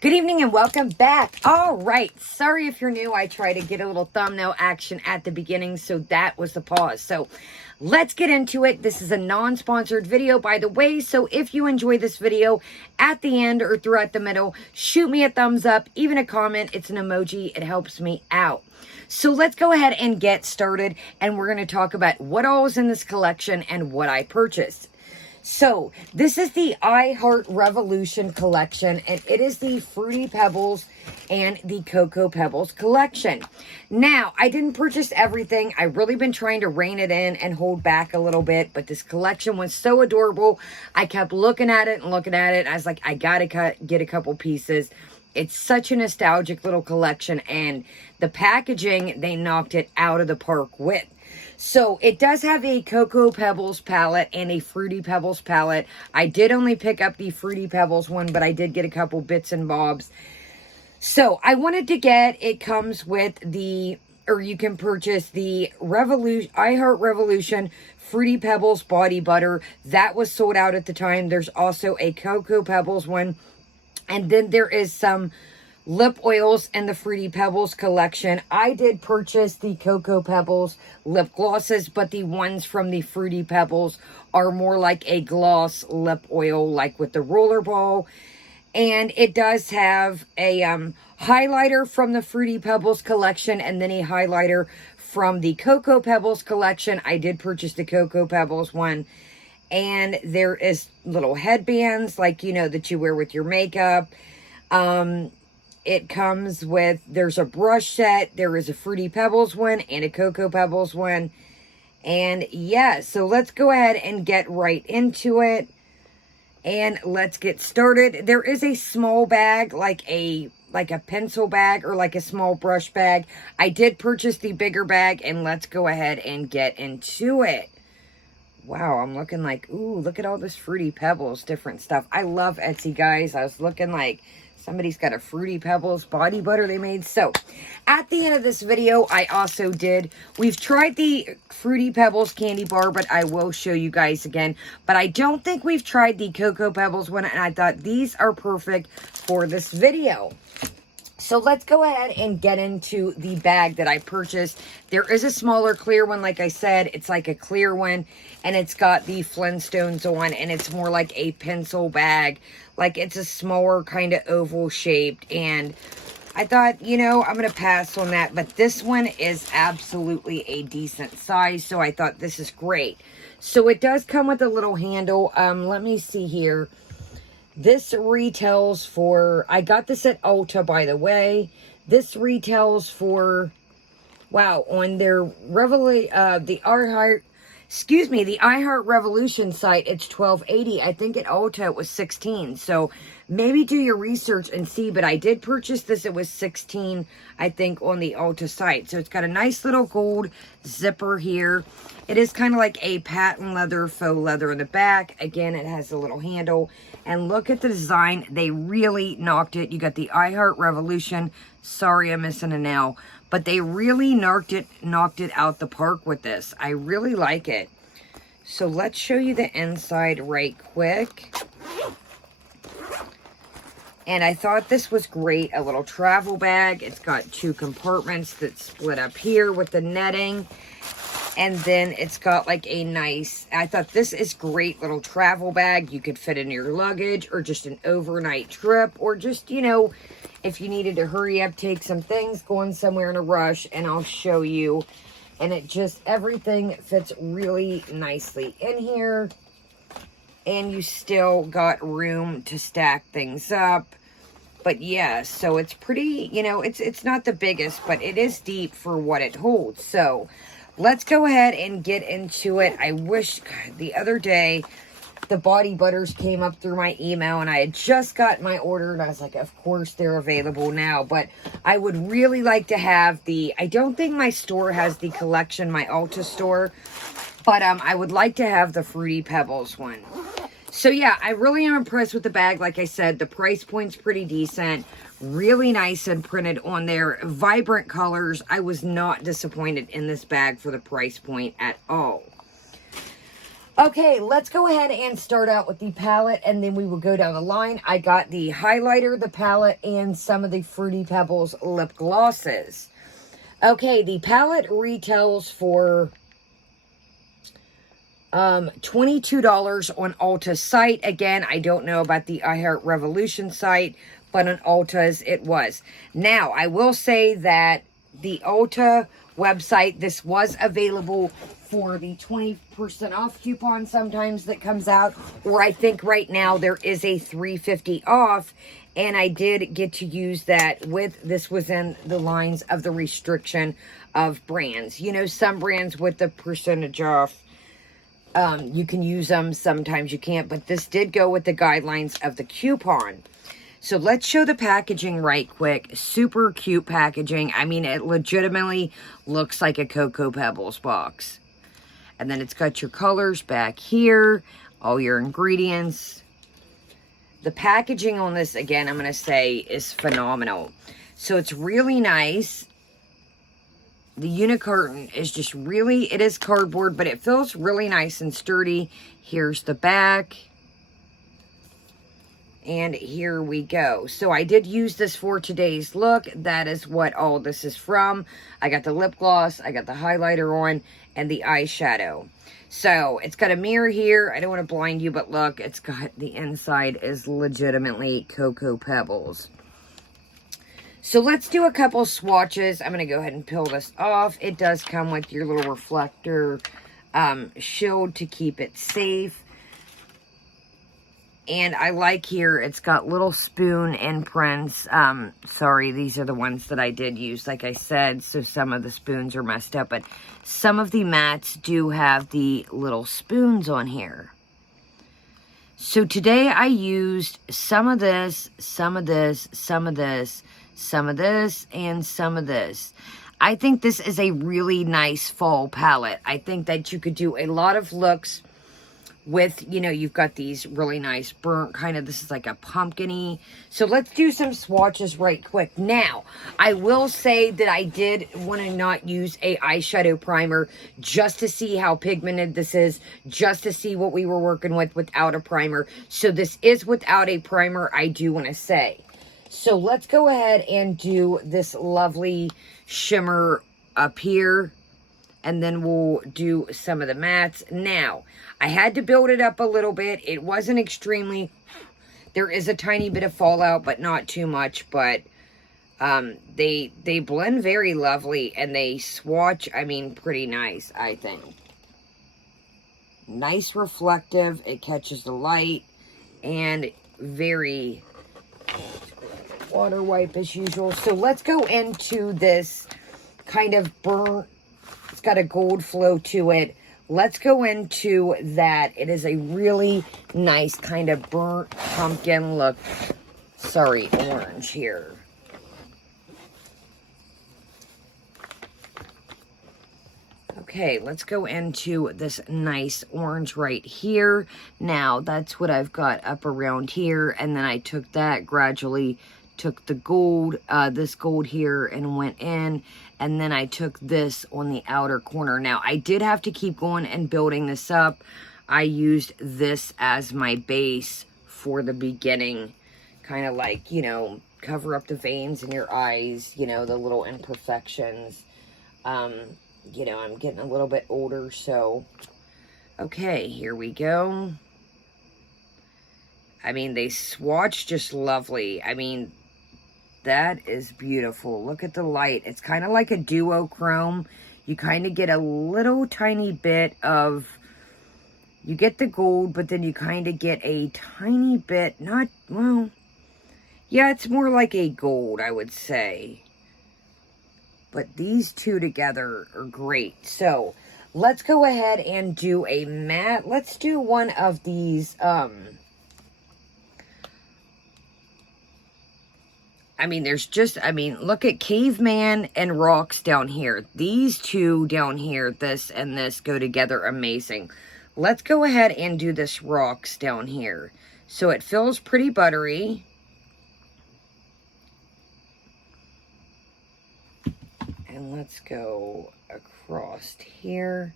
Good evening and welcome back. All right. Sorry if you're new. I try to get a little thumbnail action at the beginning, so that was the pause. So let's get into it. This is a non-sponsored video, by the way. So if you enjoy this video at the end or throughout the middle, shoot me a thumbs up, even a comment. It's an emoji. It helps me out. So let's go ahead and get started. And we're going to talk about what all is in this collection and what I purchased. So this is the I Heart Revolution collection, and it is the Fruity Pebbles and the Cocoa Pebbles collection. Now, I didn't purchase everything. I've really been trying to rein it in and hold back a little bit, but this collection was so adorable. I kept looking at it and looking at it. I was like, I gotta get a couple pieces. It's such a nostalgic little collection, and the packaging, they knocked it out of the park with. So it does have a Cocoa Pebbles palette and a Fruity Pebbles palette. I did only pick up the Fruity Pebbles one, but I did get a couple bits and bobs. So I wanted to get, it comes with the, or you can purchase the I Heart Revolution Fruity Pebbles Body Butter. That was sold out at the time. There's also a Cocoa Pebbles one. And then there is some lip oils and the Fruity Pebbles collection. I did purchase the Cocoa Pebbles lip glosses, but the ones from the Fruity Pebbles are more like a gloss lip oil, like with the roller ball. And it does have a highlighter from the Fruity Pebbles collection and then a highlighter from the Cocoa Pebbles collection. I did purchase the Cocoa Pebbles one. And there is little headbands, like, you know, that you wear with your makeup. It comes with, there's a brush set, there is a Fruity Pebbles one, and a Cocoa Pebbles one. And yeah, so let's go ahead and get right into it. And let's get started. There is a small bag, like a pencil bag or like a small brush bag. I did purchase the bigger bag, and let's go ahead and get into it. Wow, I'm looking like, ooh, look at all this Fruity Pebbles, different stuff. I love Etsy, guys. I was looking like somebody's got a Fruity Pebbles body butter they made. So, at the end of this video, I also we've tried the Fruity Pebbles candy bar, but I will show you guys again. But I don't think we've tried the Cocoa Pebbles one, and I thought these are perfect for this video. So let's go ahead and get into the bag that I purchased. There is a smaller clear one, like I said. It's like a clear one, and it's got the Flintstones on, and it's more like a pencil bag. Like, it's a smaller kind of oval shaped, and I thought, you know, I'm going to pass on that. But this one is absolutely a decent size, so I thought this is great. So it does come with a little handle. Let me see here. This retails for, I got this at Ulta, by the way. This retails for, wow, on their the I Heart Revolution site, it's $12.80. I think at Ulta it was $16. So maybe do your research and see, but I did purchase this. It was $16, I think, on the Ulta site. So it's got a nice little gold zipper here. It is kind of like a patent leather, faux leather in the back. Again, it has a little handle. And look at the design. They really knocked it. You got the I Heart Revolution. Sorry, I'm missing a nail. But they really knocked it out the park with this. I really like it. So let's show you the inside right quick. And I thought this was great. A little travel bag. It's got two compartments that split up here with the netting. And then it's got like a nice, I thought this is great little travel bag. You could fit in your luggage or just an overnight trip, or just, you know, if you needed to hurry up, take some things, going somewhere in a rush, and I'll show you. And it just, everything fits really nicely in here. And you still got room to stack things up. But yeah, so it's pretty, you know, it's not the biggest, but it is deep for what it holds. So let's go ahead and get into it. I wish, God, the other day, the body butters came up through my email, and I had just got my order, and I was like, of course they're available now. But I would really like to have I don't think my store has the collection, my Ulta store, but I would like to have the Fruity Pebbles one. So yeah, I really am impressed with the bag. Like I said, the price point's pretty decent. Really nice and printed on there. Vibrant colors. I was not disappointed in this bag for the price point at all. Okay, let's go ahead and start out with the palette, and then we will go down the line. I got the highlighter, the palette, and some of the Fruity Pebbles lip glosses. Okay, the palette retails for $22 on Ulta's site. Again, I don't know about the iHeart Revolution site, but on Ulta's it was. Now, I will say that the Ulta website, this was available for the 20% off coupon sometimes that comes out, or I think right now there is a $3.50 off, and I did get to use that with, this was in the lines of the restriction of brands. You know, some brands with the percentage off, you can use them, sometimes you can't, but this did go with the guidelines of the coupon. So let's show the packaging right quick. Super cute packaging. I mean, it legitimately looks like a Cocoa Pebbles box. And then it's got your colors back here, all your ingredients. The packaging on this, again, I'm going to say is phenomenal. So it's really nice. The unit carton is just really, it is cardboard, but it feels really nice and sturdy. Here's the back. And here we go. So I did use this for today's look. That is what all this is from. I got the lip gloss, I got the highlighter on, and the eyeshadow. So it's got a mirror here. I don't want to blind you, but look, it's got, the inside is legitimately Cocoa Pebbles. So let's do a couple swatches. I'm going to go ahead and peel this off. It does come with your little reflector shield to keep it safe. And I like here, it's got little spoon imprints. Sorry, these are the ones that I did use, like I said, so some of the spoons are messed up. But some of the mattes do have the little spoons on here. So today I used some of this, some of this, some of this, some of this, and some of this. I think this is a really nice fall palette. I think that you could do a lot of looks with, you know, you've got these really nice burnt kind of, this is like a pumpkin-y. So let's do some swatches right quick. Now, I will say that I did want to not use a eyeshadow primer just to see how pigmented this is, just to see what we were working with without a primer. So this is without a primer, I do want to say. So let's go ahead and do this lovely shimmer up here. And then we'll do some of the mattes. Now, I had to build it up a little bit. It wasn't extremely, there is a tiny bit of fallout, but not too much. But they blend very lovely, and they swatch, I mean, pretty nice, I think. Nice reflective, it catches the light, and very water wipe as usual. So let's go into this kind of burnt, it's got a gold flow to it. Let's go into that. It is a really nice kind of burnt pumpkin look. Sorry, orange here. Okay, let's go into this nice orange right here. Now, that's what I've got up around here. And then I took that, gradually took the gold, this gold here, and went in. And then I took this on the outer corner. Now, I did have to keep going and building this up. I used this as my base for the beginning. Kind of like, you know, cover up the veins in your eyes, you know, the little imperfections. You know, I'm getting a little bit older, so... Okay, here we go. I mean, they swatch just lovely. I mean, that is beautiful. Look at the light. It's kind of like a duochrome. You kind of get a little tiny bit of... You get the gold, but then you kind of get a tiny bit... Not, well... Yeah, it's more like a gold, I would say. But these two together are great. So, let's go ahead and do a matte. Let's do one of these, I mean, there's just, I mean, look at Caveman and Rocks down here. These two down here, this and this, go together amazing. Let's go ahead and do this Rocks down here. So, it feels pretty buttery. And let's go across here.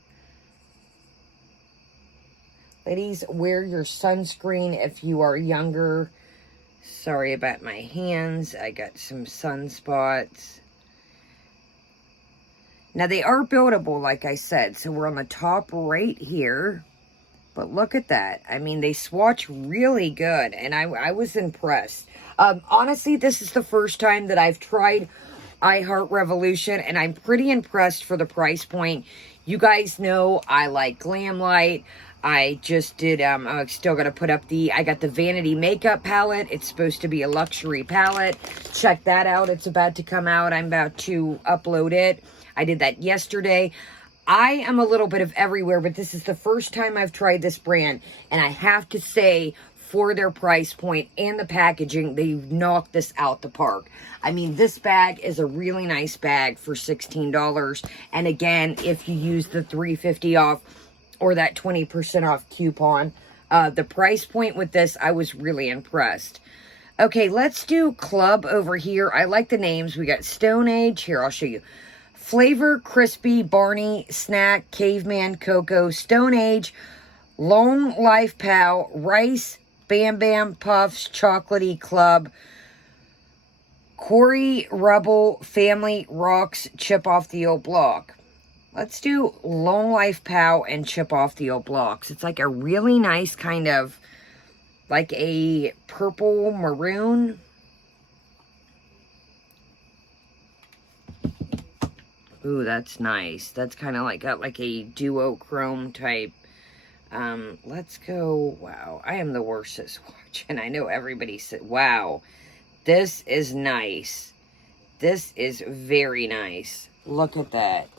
Ladies, wear your sunscreen if you are younger. Sorry about my hands. I got some sunspots. Now, they are buildable, like I said. So, we're on the top right here. But look at that. I mean, they swatch really good. And I was impressed. Honestly, this is the first time that I've tried I Heart Revolution. And I'm pretty impressed for the price point. You guys know I like Glam Light. I just did, I'm still going to put up I got the Vanity Makeup palette. It's supposed to be a luxury palette. Check that out. It's about to come out. I'm about to upload it. I did that yesterday. I am a little bit of everywhere, but this is the first time I've tried this brand. And I have to say, for their price point and the packaging, they knocked this out the park. I mean, this bag is a really nice bag for $16. And again, if you use the $3.50 off, or that 20% off coupon. The price point with this, I was really impressed. Okay, let's do COLLAB over here. I like the names. We got Stone Age. Here, I'll show you. Flavor, Crispy, Barney, Snack, Caveman, Cocoa, Stone Age, Long Life Pal, Rice, Bam Bam, Puffs, Chocolatey, Club, Corey, Rubble, Family, Rocks, Chip Off the Old Block. Let's do Long Life Pal and Chip Off the Old Blocks. It's like a really nice kind of, like a purple maroon. Ooh, that's nice. That's kind of like got like a duochrome type. Let's go. Wow, I am the worst at swatching. I know everybody said, wow, this is nice. This is very nice. Look at that.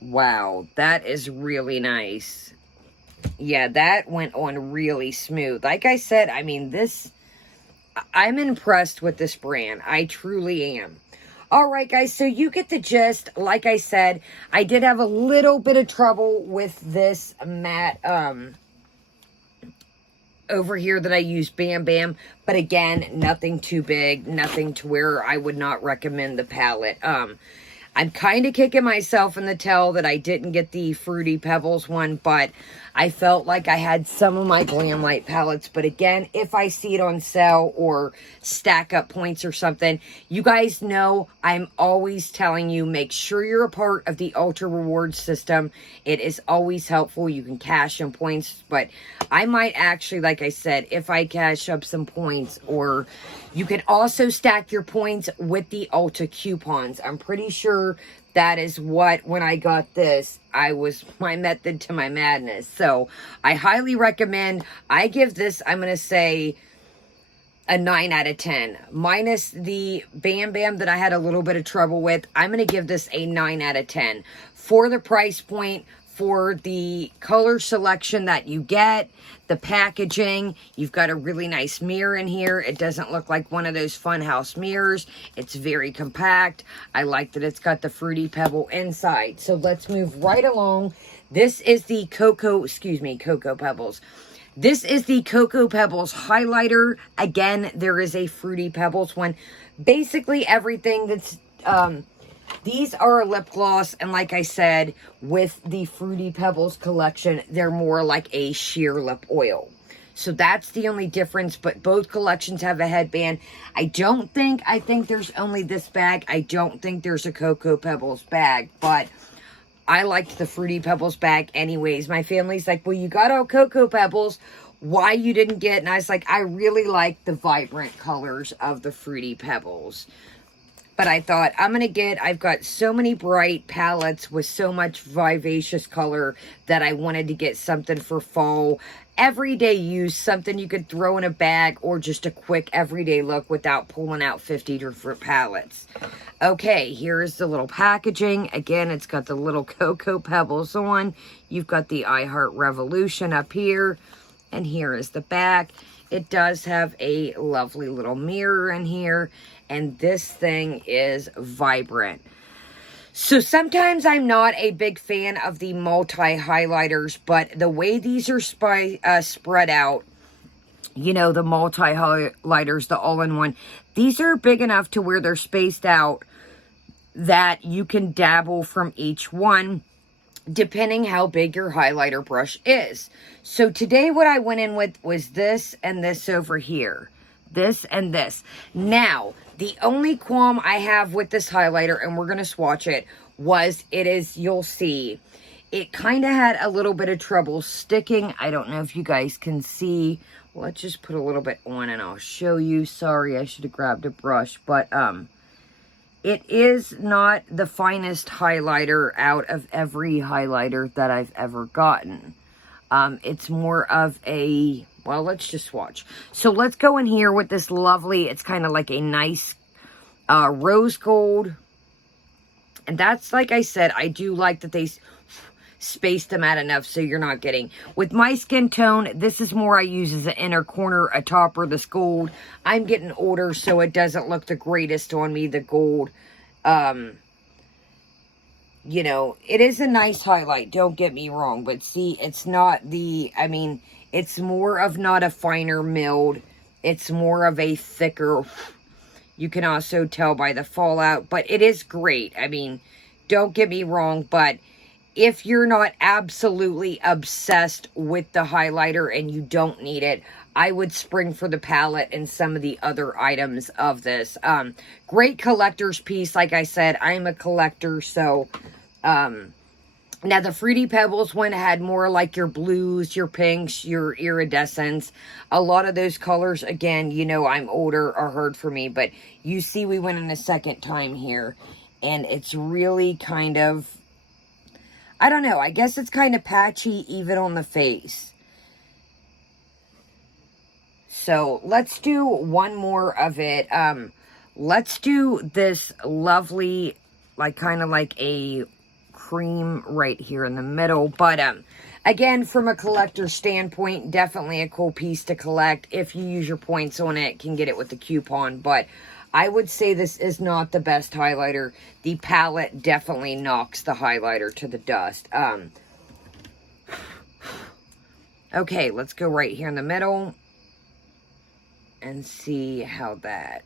Wow, that is really nice. Yeah, that went on really smooth. Like I said, I mean, I'm impressed with this brand. I truly am. Alright, guys, so you get the gist. Like I said, I did have a little bit of trouble with this matte, over here that I use Bam Bam. But again, nothing too big. Nothing to where I would not recommend the palette. I'm kind of kicking myself in the tail that I didn't get the Fruity Pebbles one, but I felt like I had some of my Glam Light palettes. But again, if I see it on sale or stack up points or something, you guys know I'm always telling you, make sure you're a part of the Ultra Rewards system. It is always helpful. You can cash in points, but I might actually, like I said, if I cash up some points, or you can also stack your points with the Ultra coupons. I'm pretty sure that is what, when I got this, my method to my madness. So I highly recommend. I give this, I'm going to say, a 9 out of 10. Minus the Bam Bam that I had a little bit of trouble with, I'm going to give this a 9 out of 10. For the price point, for the color selection that you get, the packaging, you've got a really nice mirror in here. It doesn't look like one of those funhouse mirrors. It's very compact. I like that it's got the Fruity Pebble inside. So let's move right along. This is the Cocoa Pebbles. This is the Cocoa Pebbles highlighter. Again, there is a Fruity Pebbles one. Basically everything that's, these are a lip gloss, and like I said, with the Fruity Pebbles collection, they're more like a sheer lip oil. So that's the only difference, but both collections have a headband. I think there's only this bag. I don't think there's a Cocoa Pebbles bag, but I liked the Fruity Pebbles bag anyways. My family's like, well, you got all Cocoa Pebbles. Why you didn't get? And I was like, I really like the vibrant colors of the Fruity Pebbles. But I thought, I've got so many bright palettes with so much vivacious color that I wanted to get something for fall. Everyday use, something you could throw in a bag, or just a quick everyday look without pulling out 50 different palettes. Okay, here's the little packaging. Again, it's got the little Cocoa Pebbles on. You've got the I Heart Revolution up here. And here is the back. It does have a lovely little mirror in here. And this thing is vibrant. So sometimes I'm not a big fan of the multi-highlighters, but the way these are spread out, you know, the multi-highlighters, the all-in-one, these are big enough to where they're spaced out that you can dabble from each one, depending how big your highlighter brush is. So today what I went in with was this and this over here. This and this. Now, the only qualm I have with this highlighter, and we're going to swatch it, was you'll see, it kind of had a little bit of trouble sticking. I don't know if you guys can see. Well, let's just put a little bit on and I'll show you. Sorry, I should have grabbed a brush, but it is not the finest highlighter out of every highlighter that I've ever gotten. It's more of a, well, let's just swatch. So let's go in here with this lovely, it's kind of like a nice rose gold. And that's, like I said, I do like that they spaced them out enough so you're not getting, with my skin tone, this is more I use as an inner corner, a topper, this gold. I'm getting older, so it doesn't look the greatest on me, the gold. You know, it is a nice highlight, don't get me wrong, but see, it's not the, I mean, it's more of not a finer milled, it's more of a thicker, you can also tell by the fallout, but it is great. I mean, don't get me wrong, but if you're not absolutely obsessed with the highlighter and you don't need it, I would spring for the palette and some of the other items of this. Great collector's piece. Like I said, I'm a collector, so now the Fruity Pebbles one had more like your blues, your pinks, your iridescents. A lot of those colors, again, you know, I'm older, are hard for me, but you see we went in a second time here, and it's really kind of, I don't know, I guess it's kind of patchy even on the face. So let's do one more of it. Let's do this lovely, like kind of like a cream right here in the middle. But again, from a collector standpoint, definitely a cool piece to collect. If you use your points on it, can get it with the coupon. But I would say this is not the best highlighter. The palette definitely knocks the highlighter to the dust. Okay, let's go right here in the middle and see how that.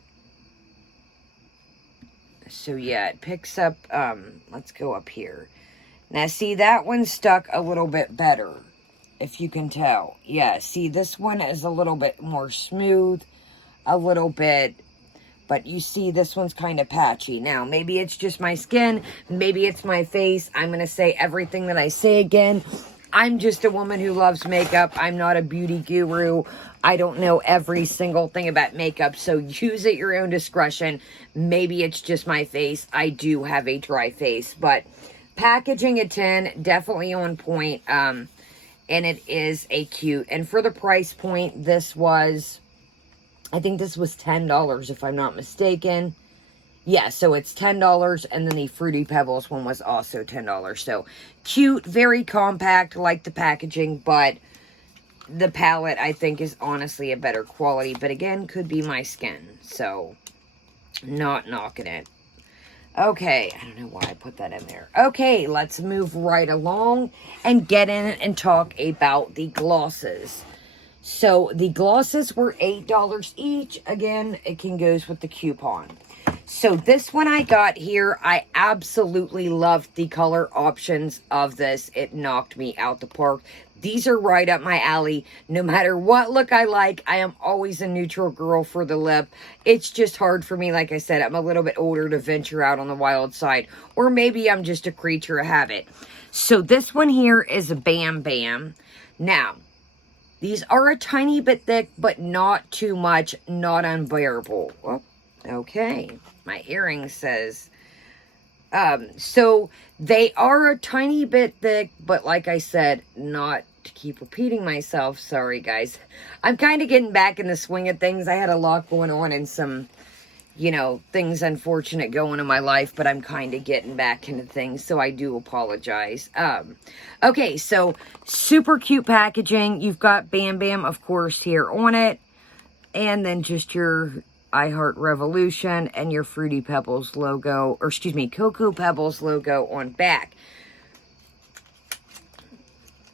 So yeah, it picks up, let's go up here. Now see, that one stuck a little bit better, if you can tell. Yeah, see, this one is a little bit more smooth, a little bit, but you see this one's kind of patchy. Now, maybe it's just my skin, maybe it's my face. I'm going to say everything that I say again. I'm just a woman who loves makeup. I'm not a beauty guru. I don't know every single thing about makeup, so use at your own discretion. Maybe it's just my face. I do have a dry face, but packaging at 10, definitely on point, and it is a cute. And for the price point, this was, I think this was $10 if I'm not mistaken. Yeah, so it's $10, and then the Fruity Pebbles one was also $10. So cute, very compact, like the packaging, but the palette I think is honestly a better quality. But again, could be my skin, so not knocking it. Okay, I don't know why I put that in there. Okay, let's move right along and get in and talk about the glosses. So the glosses were $8 each. Again, it can goes with the coupon. So this one I got here, I absolutely loved the color options of this. It knocked me out the park. These are right up my alley. No matter what look I like, I am always a neutral girl for the lip. It's just hard for me, like I said, I'm a little bit older to venture out on the wild side. Or maybe I'm just a creature of habit. So this one here is a Bam Bam. Now, these are a tiny bit thick, but not too much, not unbearable. Well, okay, my earring says. So they are a tiny bit thick, but like I said, not to keep repeating myself. Sorry, guys. I'm kind of getting back in the swing of things. I had a lot going on and some, you know, things unfortunate going in my life, but I'm kind of getting back into things, so I do apologize. Okay, so super cute packaging. You've got Bam Bam, of course, here on it, and then just your I Heart Revolution and your Fruity Pebbles logo, or excuse me, Cocoa Pebbles logo on back.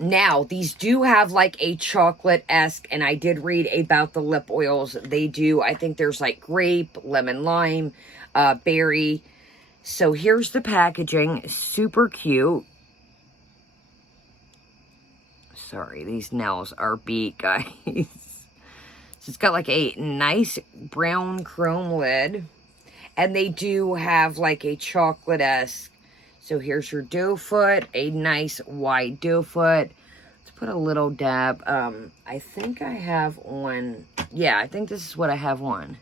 Now, these do have like a chocolate-esque, and I did read about the lip oils. They do, I think there's like grape, lemon lime, berry. So here's the packaging. Super cute. Sorry, these nails are beat, guys. So it's got like a nice brown chrome lid. And they do have like a chocolate-esque. So here's your doe foot. A nice wide doe foot. Let's put a little dab. I think I have on. Yeah, I think this is what I have on.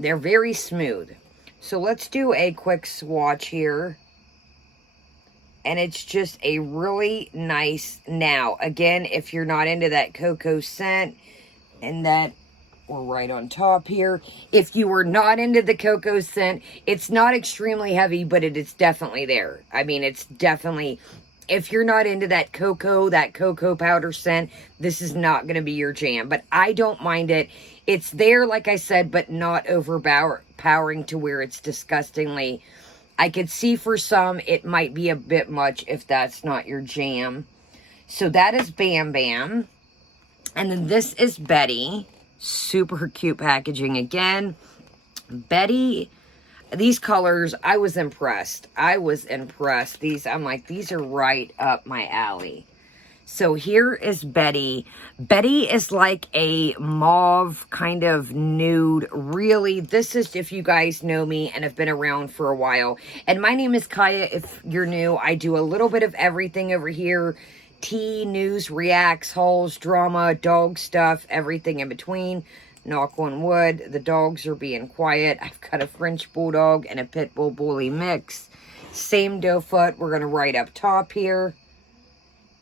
They're very smooth. So let's do a quick swatch here. And it's just a really nice, now, again, if you're not into that cocoa scent, and that, we're right on top here. If you were not into the cocoa scent, it's not extremely heavy, but it is definitely there. I mean, it's definitely, if you're not into that cocoa powder scent, this is not going to be your jam. But I don't mind it. It's there, like I said, but not overpowering to where it's disgustingly. I could see for some, it might be a bit much if that's not your jam. So that is Bam Bam. And then this is Betty. Super cute packaging again. Betty, these colors, I was impressed. I was impressed. These, I'm like, these are right up my alley. So here is Betty. Betty is like a mauve kind of nude. Really, this is, if you guys know me and have been around for a while. And my name is Kaya. If you're new, I do a little bit of everything over here. Tea, news, reacts, hauls, drama, dog stuff, everything in between. Knock on wood. The dogs are being quiet. I've got a French Bulldog and a Pit Bull Bully mix. Same doe foot. We're going to write up top here.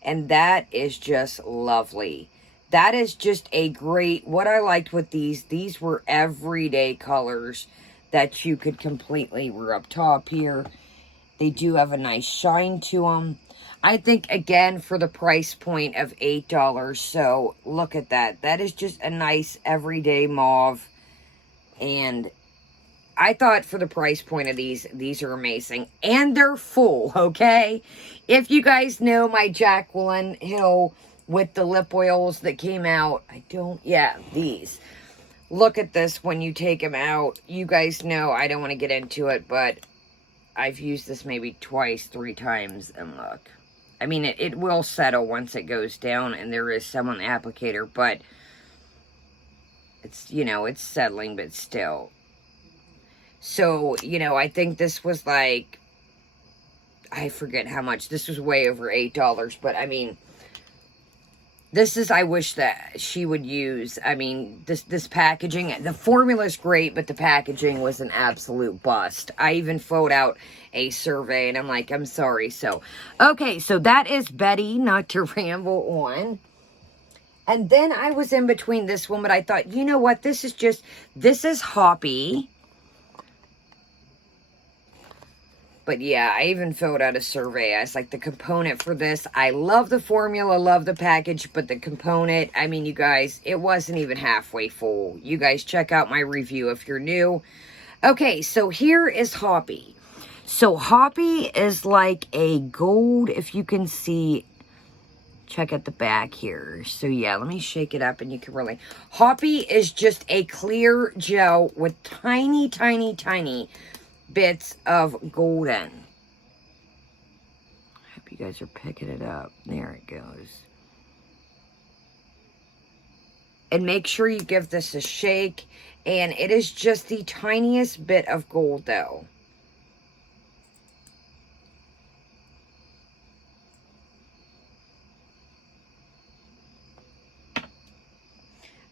And that is just lovely. That is just a great, what I liked with these were everyday colors that you could completely, we're up top here. They do have a nice shine to them. I think, again, for the price point of $8, so look at that. That is just a nice everyday mauve. And I thought for the price point of these are amazing. And they're full, okay? If you guys know my Jacqueline Hill with the lip oils that came out, these. Look at this when you take them out. You guys know I don't want to get into it, but I've used this maybe twice, 3 times, and look. I mean, it will settle once it goes down, and there is some on the applicator, but it's, you know, it's settling, but still. So, you know, I think this was like, I forget how much. This was way over $8, but I mean, this is, I wish that she would use, I mean, this packaging, the formula's great, but the packaging was an absolute bust. I even filled out a survey, and I'm like, I'm sorry. So, okay, so that is Betty, not to ramble on. And then I was in between this one, but I thought, you know what, this is hoppy. But yeah, I even filled out a survey. I was like, the component for this, I love the formula, love the package, but the component, I mean, you guys, it wasn't even halfway full. You guys check out my review if you're new. Okay, so here is Hoppy. So Hoppy is like a gold, if you can see, check at the back here. So yeah, let me shake it up and you can really, Hoppy is just a clear gel with tiny, tiny, tiny bits of golden. I hope you guys are picking it up. There it goes. And make sure you give this a shake. And it is just the tiniest bit of gold though.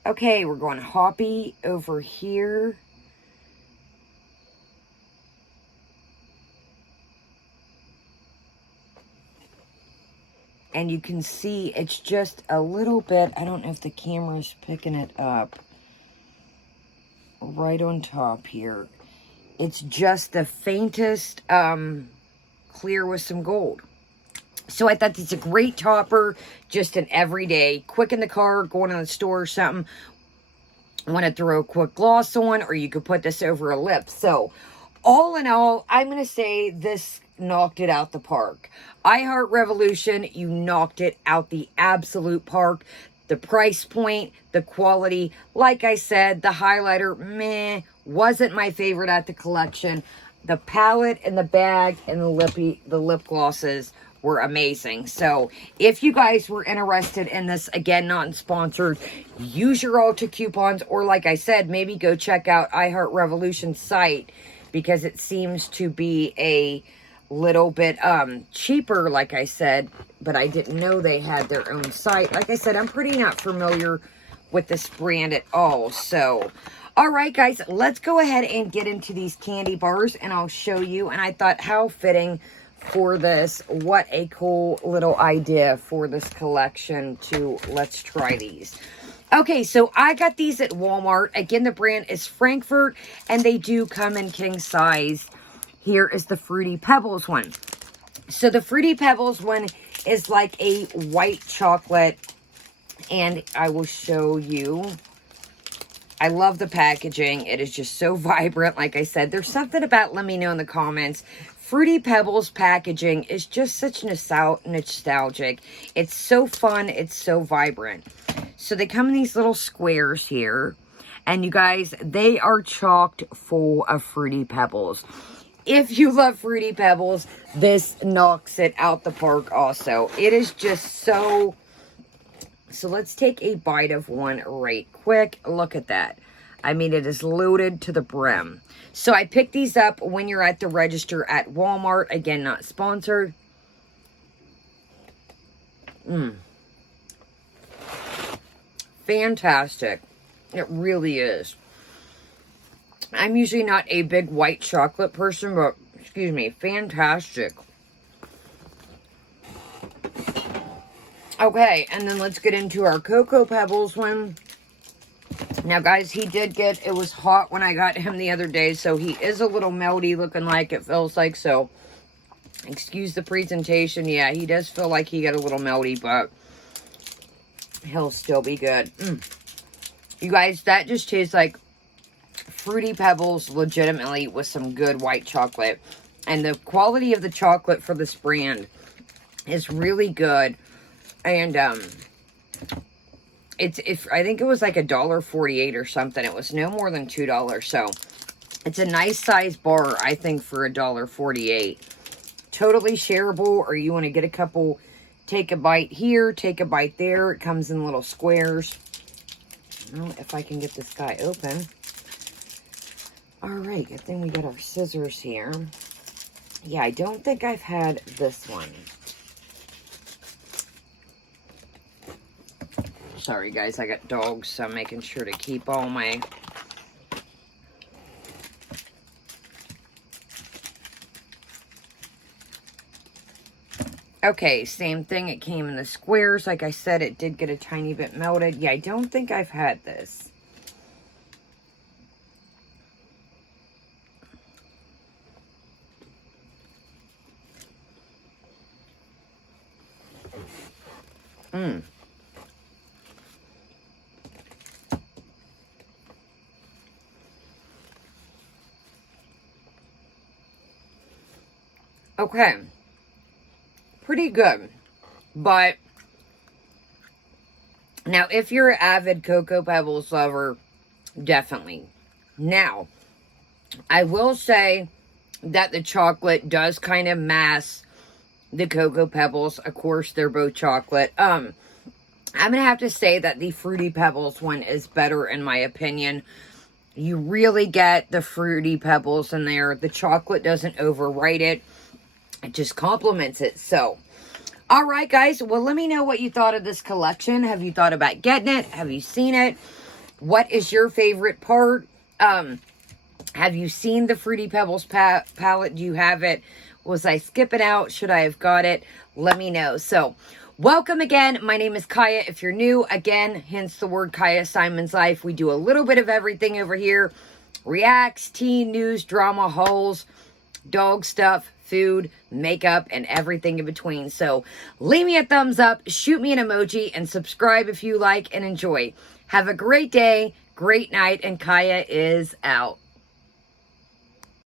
Okay, we're going Hoppy over here. And you can see it's just a little bit, I don't know if the camera's picking it up, right on top here. It's just the faintest clear with some gold. So I thought it's a great topper, just an everyday, quick in the car, going to the store or something. Want to throw a quick gloss on, or you could put this over a lip. So all in all, I'm going to say this knocked it out the park. I Heart Revolution, you knocked it out the absolute park. The price point, the quality, like I said, the highlighter, meh, wasn't my favorite at the collection. The palette and the bag and the lip glosses were amazing. So if you guys were interested in this, again, not sponsored, use your Ulta coupons, or like I said, maybe go check out I Heart Revolution's site, because it seems to be a little bit cheaper, like I said, but I didn't know they had their own site. Like I said, I'm pretty not familiar with this brand at all. So all right, guys, let's go ahead and get into these candy bars, and I'll show you. And I thought, how fitting for this. What a cool little idea for this collection to let's try these. Okay, so I got these at Walmart. Again, the brand is Frankfurt, and they do come in king size. Here is the Fruity Pebbles one. So the Fruity Pebbles one is like a white chocolate, and I will show you. I love the packaging. It is just so vibrant. Like I said, there's something about, let me know in the comments. Fruity Pebbles packaging is just such nostalgic. It's so fun. It's so vibrant. So they come in these little squares here. And you guys, they are chocked full of Fruity Pebbles. If you love Fruity Pebbles, this knocks it out the park also. It is just so... So let's take a bite of one right quick. Look at that. I mean, it is loaded to the brim. So I picked these up when you're at the register at Walmart. Again, not sponsored. Fantastic. It really is. I'm usually not a big white chocolate person, but, excuse me, fantastic. Okay, and then let's get into our Cocoa Pebbles one. Now, guys, he did get, it was hot when I got him the other day, so he is a little melty looking like, it feels like, so excuse the presentation. Yeah, he does feel like he got a little melty, but he'll still be good. You guys, that just tastes like Fruity Pebbles legitimately with some good white chocolate. And the quality of the chocolate for this brand is really good. And I think it was like $1.48 or something. It was no more than $2. So it's a nice size bar, I think, for $1.48. Totally shareable, or you want to get a couple, take a bite here, take a bite there. It comes in little squares. Well, if I can get this guy open. All right, good thing we got our scissors here. Yeah, I don't think I've had this one. Sorry, guys, I got dogs, so I'm making sure to keep all my... Okay, same thing. It came in the squares. Like I said, it did get a tiny bit melted. Yeah, I don't think I've had this. Okay, pretty good, but now if you're an avid Cocoa Pebbles lover, definitely. Now, I will say that the chocolate does kind of mask the Cocoa Pebbles. Of course, they're both chocolate. I'm gonna have to say that the Fruity Pebbles one is better in my opinion. You really get the Fruity Pebbles in there. The chocolate doesn't override it. It just complements it. So, all right, guys. Well, let me know what you thought of this collection. Have you thought about getting it? Have you seen it? What is your favorite part? Have you seen the Fruity Pebbles palette? Do you have it? Was I skipping out? Should I have got it? Let me know. So, welcome again. My name is Kaya. If you're new, again, hence the word Kaya Simon's Life. We do a little bit of everything over here. Reacts, teen news, drama, hauls, dog stuff, food, makeup, and everything in between. So leave me a thumbs up, shoot me an emoji, and subscribe if you like and enjoy. Have a great day, great night, and Kaya is out.